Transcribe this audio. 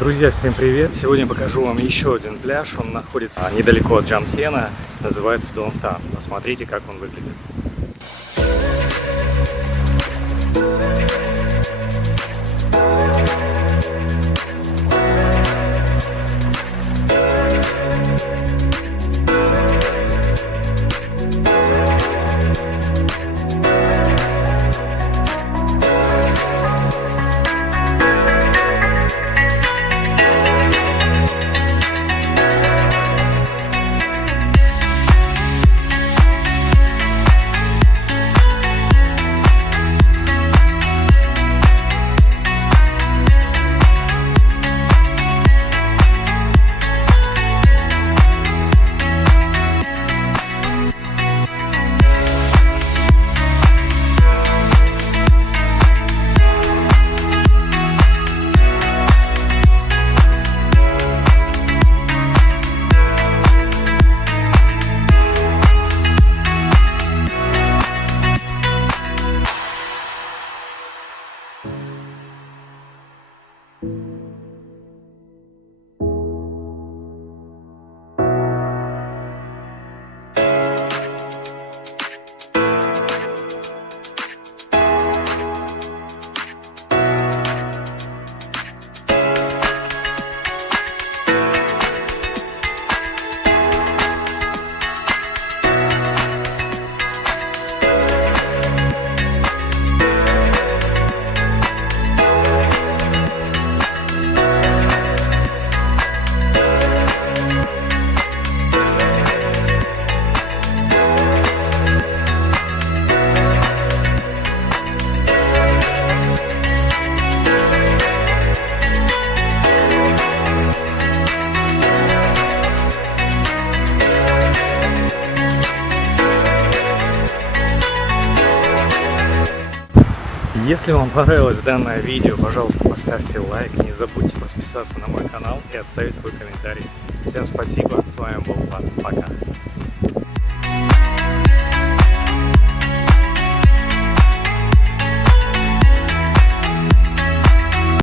Друзья, всем привет! Сегодня покажу вам еще один пляж. Он находится недалеко от Джамтьена. Называется Донтан. Посмотрите, как он выглядит. Если вам понравилось данное видео, пожалуйста, поставьте лайк, не забудьте подписаться на мой канал и оставить свой комментарий. Всем спасибо, с вами был Влад, пока.